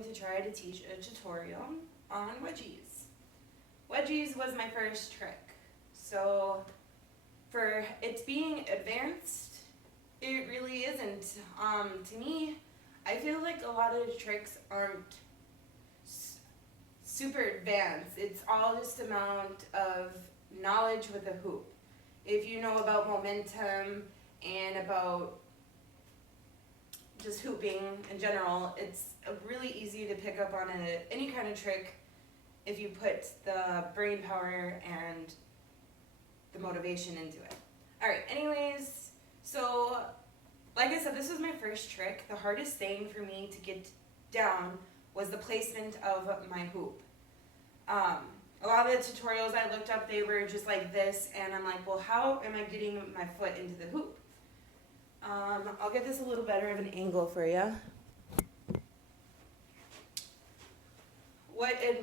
going to try to teach a tutorial on wedgies. Wedgies was my first trick. So for it being advanced, it really isn't. To me, I feel like a lot of tricks aren't super advanced. It's all just amount of knowledge with a hoop. If you know about momentum and about just hooping in general, it's really easy to pick up on any kind of trick if you put the brain power and the motivation into it. Alright, anyways, so like I said, this was my first trick. The hardest thing for me to get down was the placement of my hoop. A lot of the tutorials I looked up, they were just like this, and I'm like, well, how am I getting my foot into the hoop? I'll get this a little better of an angle for you. What it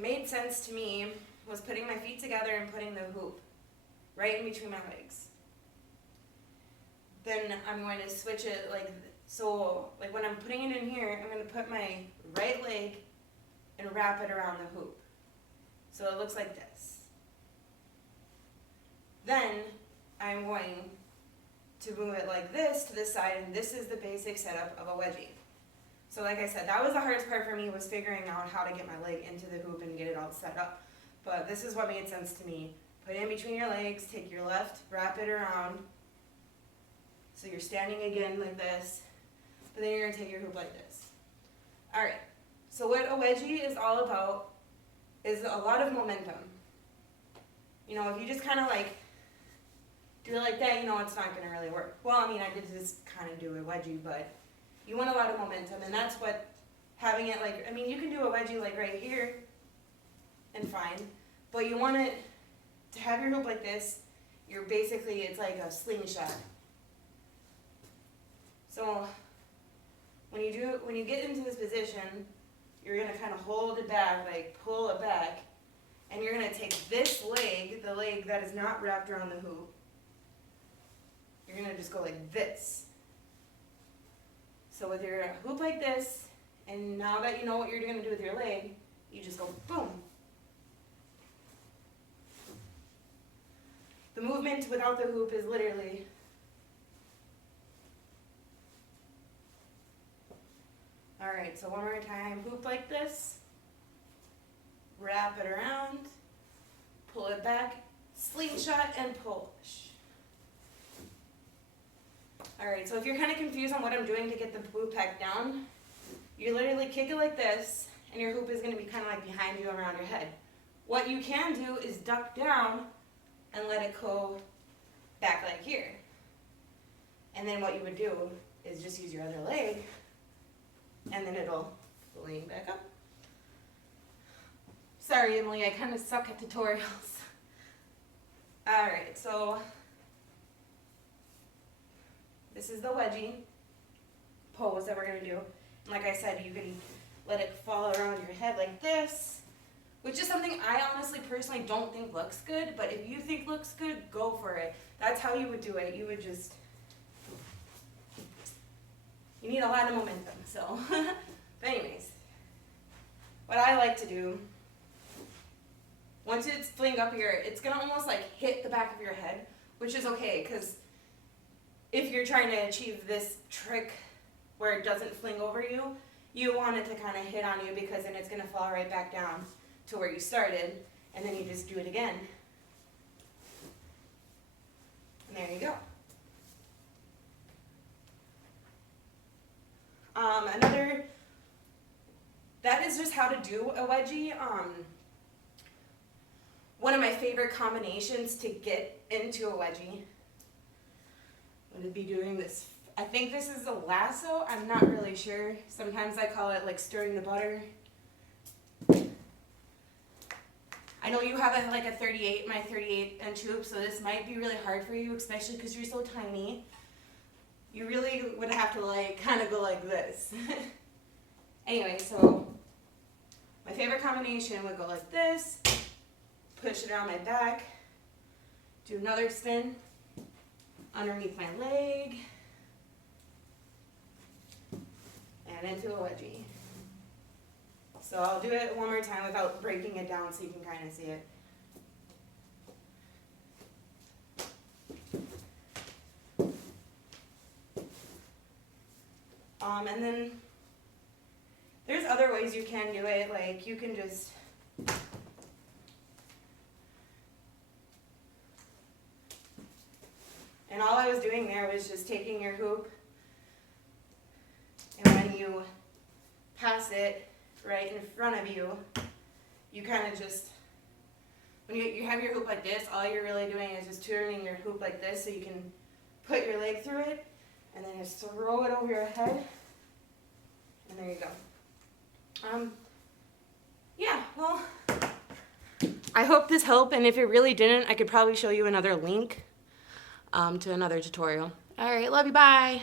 made sense to me was putting my feet together and putting the hoop right in between my legs. Then I'm going to switch it so when I'm putting it in here, I'm going to put my right leg and wrap it around the hoop. So it looks like this. Then I'm going to move it like this to the side, and this is the basic setup of a wedgie. So like I said, that was the hardest part for me, was figuring out how to get my leg into the hoop and get it all set up. But this is what made sense to me. Put it in between your legs, take your left, wrap it around. So you're standing again like this, but then you're going to take your hoop like this. Alright, so what a wedgie is all about is a lot of momentum. You know, if you just kind of do it like that, you know it's not going to really work. Well, I mean, I did just kind of do a wedgie, but you want a lot of momentum, and that's what having it you can do a wedgie right here and fine, but you want it to have your hoop like this. It's like a slingshot. So when you get into this position, you're going to kind of hold it back, pull it back, and you're going to take this leg, the leg that is not wrapped around the hoop, you're going to just go like this. So with your hoop like this, and now that you know what you're going to do with your leg, you just go boom. The movement without the hoop is literally alright, so one more time, hoop like this, wrap it around, pull it back, slingshot, and push. Alright, so if you're kind of confused on what I'm doing to get the hoop back down, you literally kick it like this, and your hoop is going to be kind of behind you around your head. What you can do is duck down and let it go back like here. And then what you would do is just use your other leg, and then it'll lean back up. Sorry, Emily, I kind of suck at tutorials. Alright, so this is the wedgie pose that we're going to do. And like I said, you can let it fall around your head like this, which is something I honestly personally don't think looks good, but if you think looks good, go for it. That's how you would do it. You would just, you need a lot of momentum, so. But anyways, what I like to do, once it's fling up here, it's going to almost hit the back of your head, which is okay, because if you're trying to achieve this trick where it doesn't fling over you, you want it to kind of hit on you, because then it's going to fall right back down to where you started, and then you just do it again. And there you go. That is just how to do a wedgie. One of my favorite combinations to get into a wedgie would be doing this. I think this is a lasso. I'm not really sure. Sometimes I call it stirring the butter. I know you have a 38, my 38-inch hoop, so this might be really hard for you, especially because you're so tiny. You really would have to kind of go like this. Anyway, so my favorite combination would go like this, push it around my back, do another spin underneath my leg, and into a wedgie. So I'll do it one more time without breaking it down so you can kind of see it. And then there's other ways you can do it, like you can just and all I was doing there was just taking your hoop, and when you pass it right in front of you, you kind of just, when you have your hoop like this, all you're really doing is just turning your hoop like this so you can put your leg through it, and then just throw it over your head, and there you go. Yeah, well, I hope this helped, and if it really didn't, I could probably show you another link to another tutorial. All right, love you, bye.